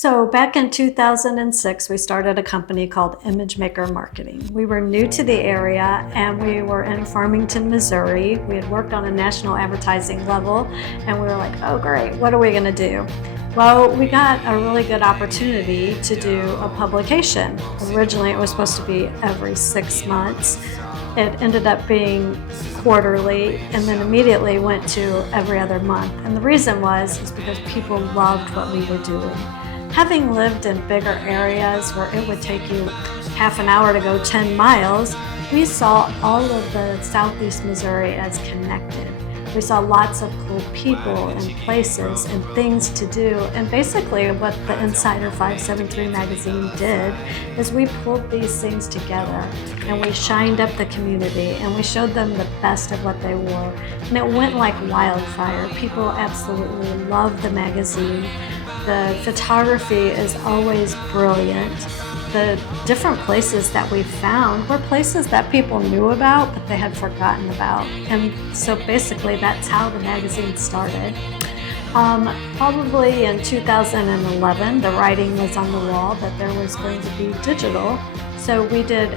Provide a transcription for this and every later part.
So back in 2006, we started a company called Image Maker Marketing. We were new to the area and we were in Farmington, Missouri. We had worked on a national advertising level and we were like, oh great, what are we gonna do? Well, we got a really good opportunity to do a publication. Originally, it was supposed to be every 6 months. It ended up being quarterly and then immediately went to every other month. And the reason is because people loved what we were doing. Having lived in bigger areas where it would take you half an hour to go 10 miles, we saw all of the Southeast Missouri as connected. We saw lots of cool people and places and things to do. And basically what the Insider 573 magazine did is we pulled these things together and we shined up the community and we showed them the best of what they wore. And it went like wildfire. People absolutely loved the magazine. The photography is always brilliant. The different places that we found were places that people knew about, but they had forgotten about. And so basically that's how the magazine started. Probably in 2011, the writing was on the wall that there was going to be digital. So we did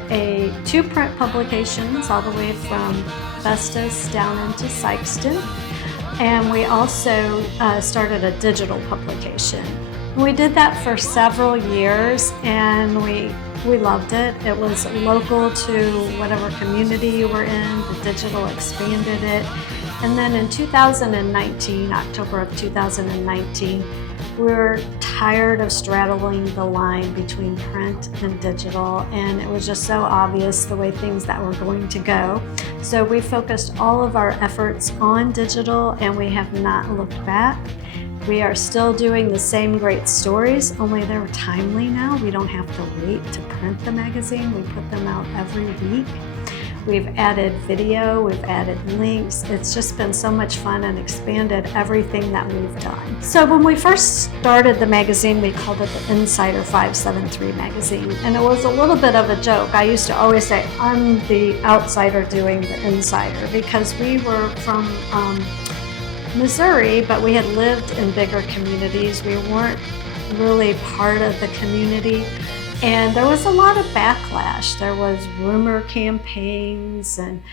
2 print publications all the way from Festus down into Sikeston. And we also started a digital publication. We did that for several years and we loved it. It was local to whatever community you were in. The digital expanded it. And then in 2019, October of 2019, we were tired of straddling the line between print and digital, and it was just so obvious the way things that were going to go. So we focused all of our efforts on digital and we have not looked back. We are still doing the same great stories, only they're timely now. We don't have to wait to print the magazine. We put them out every week. We've added video, we've added links. It's just been so much fun and expanded everything that we've done. So when we first started the magazine, we called it the Insider 573 magazine. And it was a little bit of a joke. I used to always say, I'm the outsider doing the insider, because we were from Missouri, but we had lived in bigger communities. We weren't really part of the community. And there was a lot of backlash. There was rumor campaigns and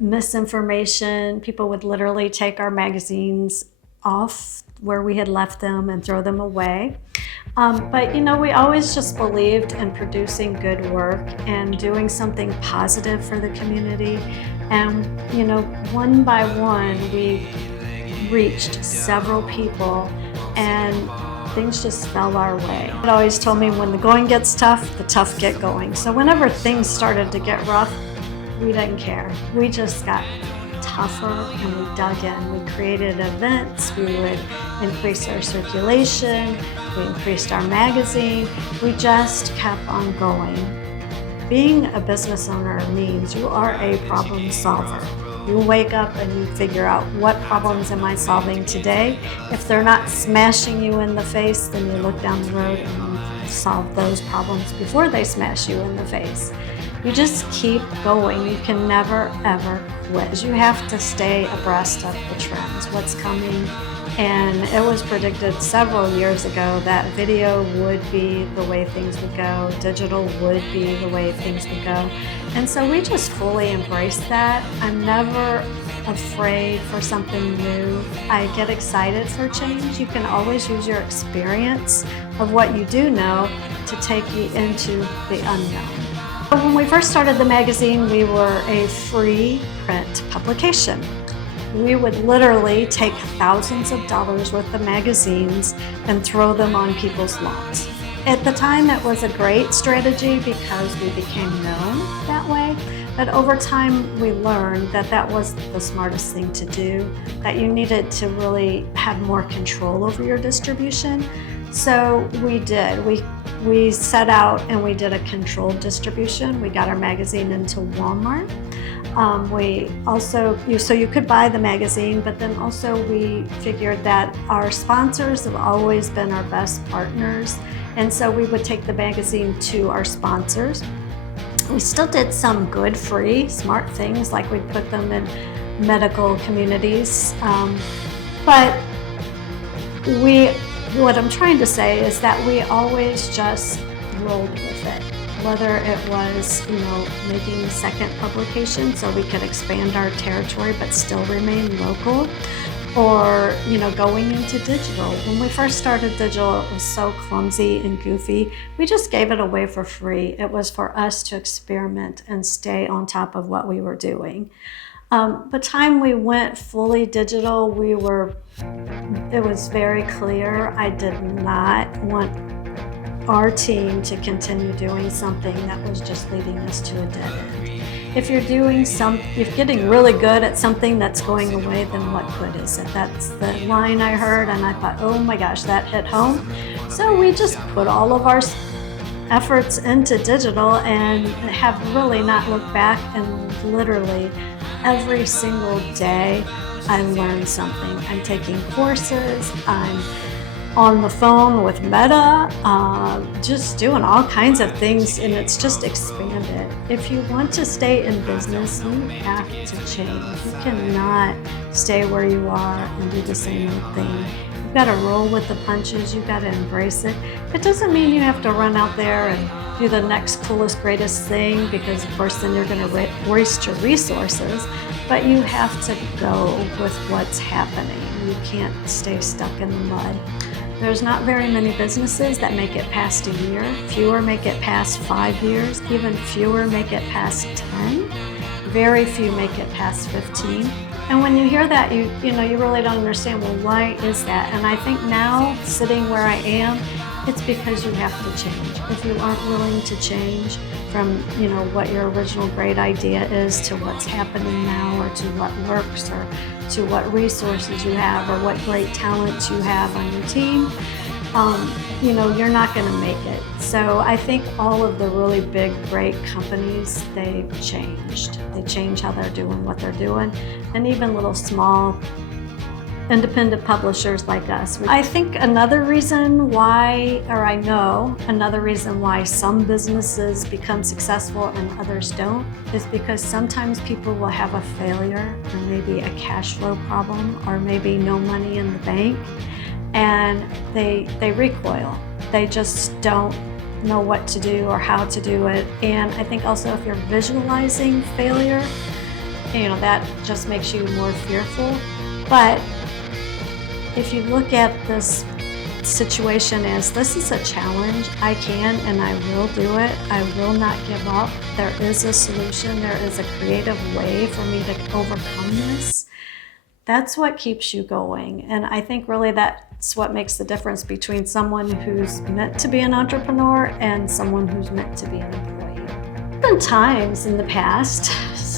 misinformation. People would literally take our magazines off where we had left them and throw them away. But you know, we always just believed in producing good work and doing something positive for the community. And you know, one by one, we reached several people and things just fell our way. It always told me when the going gets tough, the tough get going. So whenever things started to get rough, we didn't care. We just got tougher and we dug in. We created events, we would increase our circulation, we increased our magazine, we just kept on going. Being a business owner means you are a problem solver. You wake up and you figure out, what problems am I solving today? If they're not smashing you in the face, then you look down the road and you solve those problems before they smash you in the face. You just keep going. You can never, ever quit. You have to stay abreast of the trends, what's coming. And it was predicted several years ago that video would be the way things would go, digital would be the way things would go. And so we just fully embraced that. I'm never afraid for something new. I get excited for change. You can always use your experience of what you do know to take you into the unknown. When we first started the magazine, we were a free print publication. We would literally take thousands of dollars worth of magazines and throw them on people's lawns. At the time, it was a great strategy because we became known that way. But over time, we learned that that wasn't the smartest thing to do, that you needed to really have more control over your distribution. So we did. We set out and we did a controlled distribution. We got our magazine into Walmart. We also, so you could buy the magazine, but then also we figured that our sponsors have always been our best partners. And so we would take the magazine to our sponsors. We still did some good, free, smart things, like we'd put them in medical communities. But we what I'm trying to say is that we always just rolled with it. Whether it was, making a second publication so we could expand our territory but still remain local, or, going into digital. When we first started digital, it was so clumsy and goofy. We just gave it away for free. It was for us to experiment and stay on top of what we were doing. The time we went fully digital, it was very clear I did not want our team to continue doing something that was just leading us to a dead end. If you're getting really good at something that's going away, then what good is it? That's the line I heard, and I thought, oh my gosh, that hit home. So we just put all of our efforts into digital and have really not looked back, and literally every single day I learn something. I'm taking courses, I'm on the phone with Meta, just doing all kinds of things, and it's just expanded. If you want to stay in business, you have to change. You cannot stay where you are and do the same old thing. You've got to roll with the punches, you've got to embrace it. It doesn't mean you have to run out there and do the next coolest, greatest thing, because of course then you're going to waste your resources, but you have to go with what's happening. You can't stay stuck in the mud. There's not very many businesses that make it past a year. Fewer make it past 5 years. Even fewer make it past 10. Very few make it past 15. And when you hear that, you really don't understand, well, why is that? And I think now, sitting where I am, it's because you have to change. If you aren't willing to change from, what your original great idea is to what's happening now, or to what works, or to what resources you have, or what great talents you have on your team, you're not going to make it. So I think all of the really big, great companies, they've changed. They change how they're doing what they're doing, and even little small independent publishers like us. I think another reason why some businesses become successful and others don't is because sometimes people will have a failure, or maybe a cash flow problem, or maybe no money in the bank, and they recoil. They just don't know what to do or how to do it. And I think also if you're visualizing failure, that just makes you more fearful. But if you look at this situation as, this is a challenge, I can and I will do it, I will not give up, there is a solution, there is a creative way for me to overcome this, that's what keeps you going. And I think really that's what makes the difference between someone who's meant to be an entrepreneur and someone who's meant to be an employee. There have been times in the past,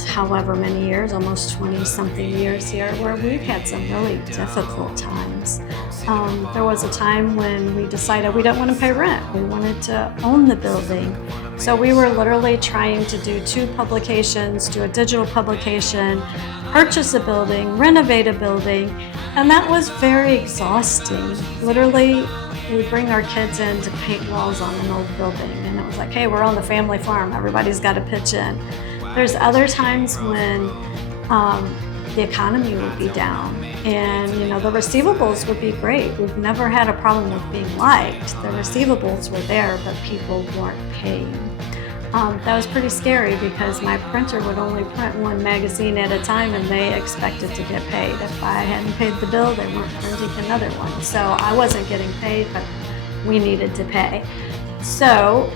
however many years, almost 20-something years here, where we've had some really difficult times. There was a time when we decided we didn't want to pay rent. We wanted to own the building. So we were literally trying to do 2 publications, do a digital publication, purchase a building, renovate a building, and that was very exhausting. Literally, we bring our kids in to paint walls on an old building, and it was like, hey, we're on the family farm, everybody's got to pitch in. There's other times when the economy would be down, and the receivables would be great. We've never had a problem with being liked. The receivables were there, but people weren't paying. That was pretty scary because my printer would only print 1 magazine at a time, and they expected to get paid. If I hadn't paid the bill, they weren't printing another one. So I wasn't getting paid, but we needed to pay. So,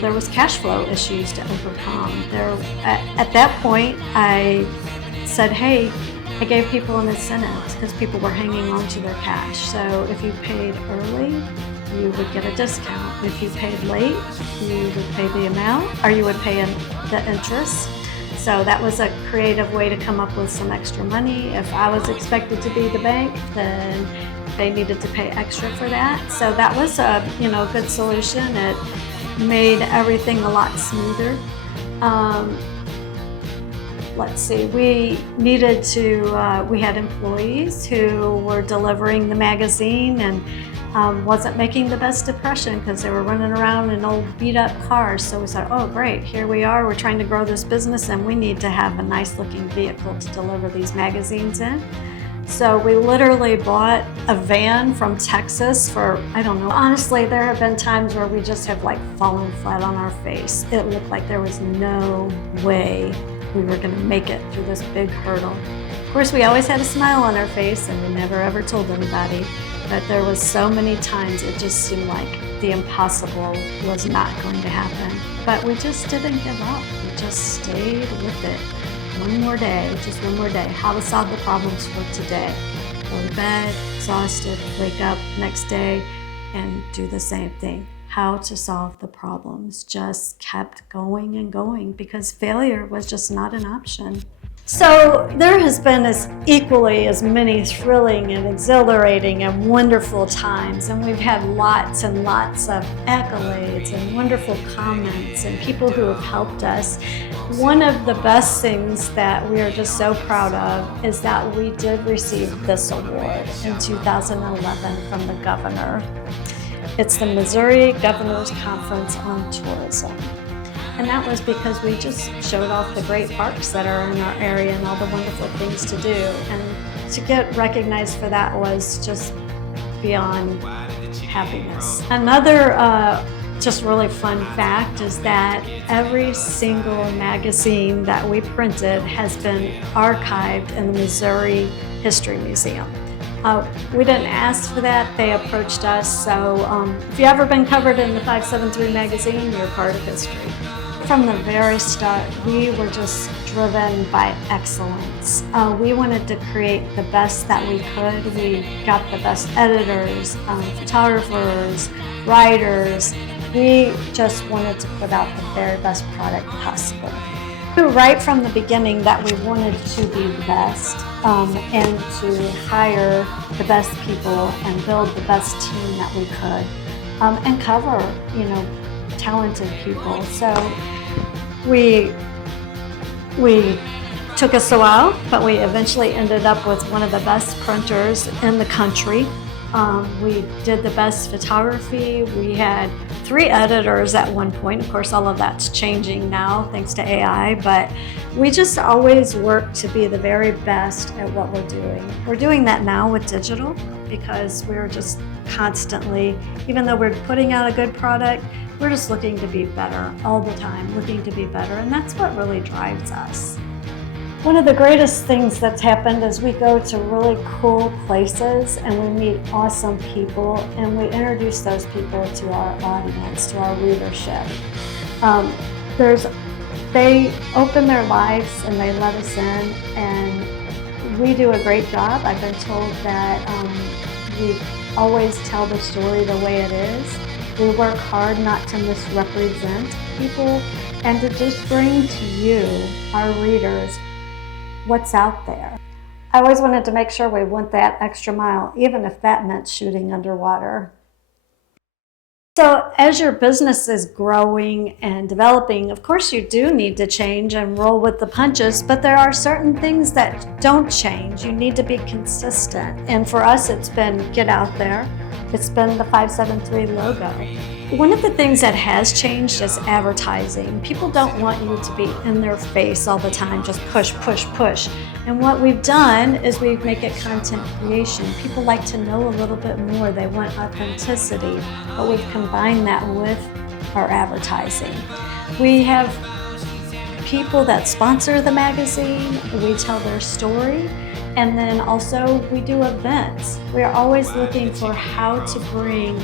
there was cash flow issues to overcome. At that point, I said, hey, I gave people an incentive because people were hanging on to their cash. So if you paid early, you would get a discount. If you paid late, you would pay the amount, or you would pay the interest. So that was a creative way to come up with some extra money. If I was expected to be the bank, then they needed to pay extra for that. So that was a good solution. It made everything a lot smoother. Let's see, we needed to, we had employees who were delivering the magazine and wasn't making the best impression because they were running around in old beat up cars. So we said, oh great, here we are, we're trying to grow this business and we need to have a nice looking vehicle to deliver these magazines in. So we literally bought a van from Texas for, I don't know. Honestly, there have been times where we just have like fallen flat on our face. It looked like there was no way we were gonna make it through this big hurdle. Of course, we always had a smile on our face and we never ever told anybody, but there was so many times it just seemed like the impossible was not going to happen. But we just didn't give up. We just stayed with it. One more day, just one more day. How to solve the problems for today. Go to bed, exhausted, wake up next day and do the same thing. How to solve the problems. Just kept going and going because failure was just not an option. So there has been equally as many thrilling and exhilarating and wonderful times, and we've had lots and lots of accolades and wonderful comments and people who have helped us. One of the best things that we are just so proud of is that we did receive this award in 2011 from the governor. It's the Missouri Governor's Conference on Tourism. And that was because we just showed off the great parks that are in our area and all the wonderful things to do. And to get recognized for that was just beyond happiness. Another just really fun fact is that every single magazine that we printed has been archived in the Missouri History Museum. We didn't ask for that, they approached us, so if you've ever been covered in the 573 magazine, you're part of history. From the very start, we were just driven by excellence. We wanted to create the best that we could. We got the best editors, photographers, writers. We just wanted to put out the very best product possible. We knew right from the beginning that we wanted to be the best and to hire the best people and build the best team that we could and cover, talented people. So we took us a while, but we eventually ended up with one of the best printers in the country. We did the best photography. We had 3 editors at one point. Of course, all of that's changing now thanks to AI, but we just always work to be the very best at what we're doing. We're doing that now with digital because we're just constantly, even though we're putting out a good product, we're just looking to be better all the time, looking to be better, and that's what really drives us. One of the greatest things that's happened is we go to really cool places and we meet awesome people and we introduce those people to our audience, to our readership. They open their lives and they let us in, and we do a great job. I've been told that we always tell the story the way it is. We work hard not to misrepresent people and to just bring to you, our readers, what's out there. I always wanted to make sure we went that extra mile, even if that meant shooting underwater. So as your business is growing and developing, of course you do need to change and roll with the punches, but there are certain things that don't change. You need to be consistent. And for us, it's been get out there. It's been the 573 logo. One of the things that has changed is advertising. People don't want you to be in their face all the time, just push, push, push. And what we've done is we make it content creation. People like to know a little bit more. They want authenticity, but we've combined that with our advertising. We have people that sponsor the magazine. We tell their story. And then also we do events. We are always looking for how to bring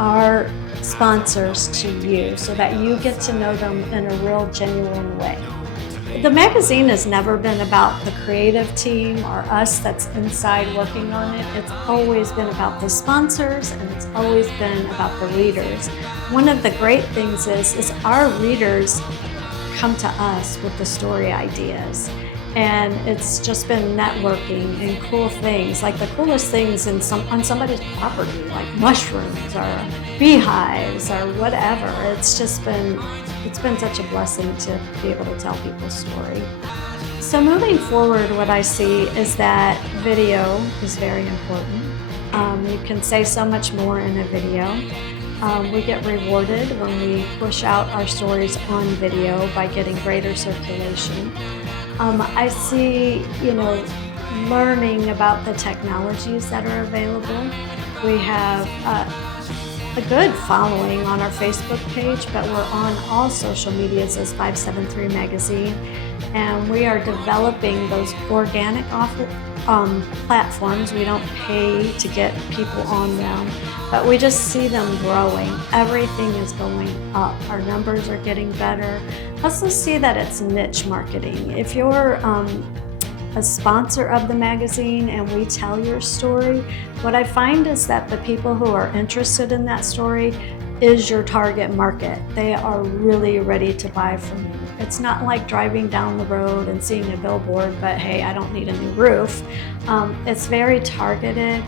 our sponsors to you so that you get to know them in a real genuine way. The magazine has never been about the creative team or us that's inside working on it. It's always been about the sponsors and it's always been about the readers. One of the great things is our readers come to us with the story ideas. And it's just been networking and cool things, like the coolest things on somebody's property, like mushrooms or beehives or whatever. It's been such a blessing to be able to tell people's story. So moving forward, what I see is that video is very important. You can say so much more in a video. We get rewarded when we push out our stories on video by getting greater circulation. I see, learning about the technologies that are available. We have a good following on our Facebook page, but we're on all social medias as 573 Magazine, and we are developing those organic platforms. We don't pay to get people on them, but we just see them growing. Everything is going up. Our numbers are getting better. Also see that it's niche marketing. If you're a sponsor of the magazine and we tell your story, what I find is that the people who are interested in that story is your target market. They are really ready to buy from you. It's not like driving down the road and seeing a billboard, but hey, I don't need a new roof. It's very targeted.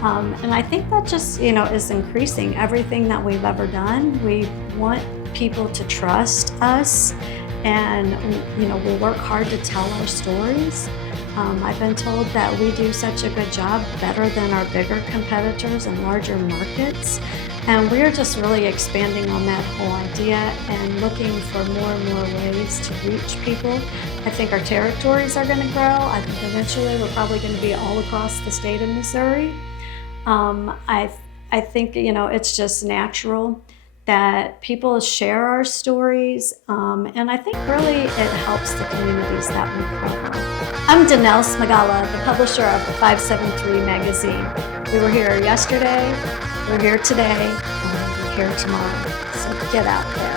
And I think that just, is increasing everything that we've ever done. We want people to trust us, and, we work hard to tell our stories. I've been told that we do such a good job, better than our bigger competitors in larger markets. And we're just really expanding on that whole idea and looking for more and more ways to reach people. I think our territories are going to grow. I think eventually we're probably going to be all across the state of Missouri. I think, it's just natural that people share our stories, and I think really it helps the communities that we cover. I'm Denelle Smugala, the publisher of the 573 magazine. We were here yesterday, we're here today, and we're here tomorrow. So get out there.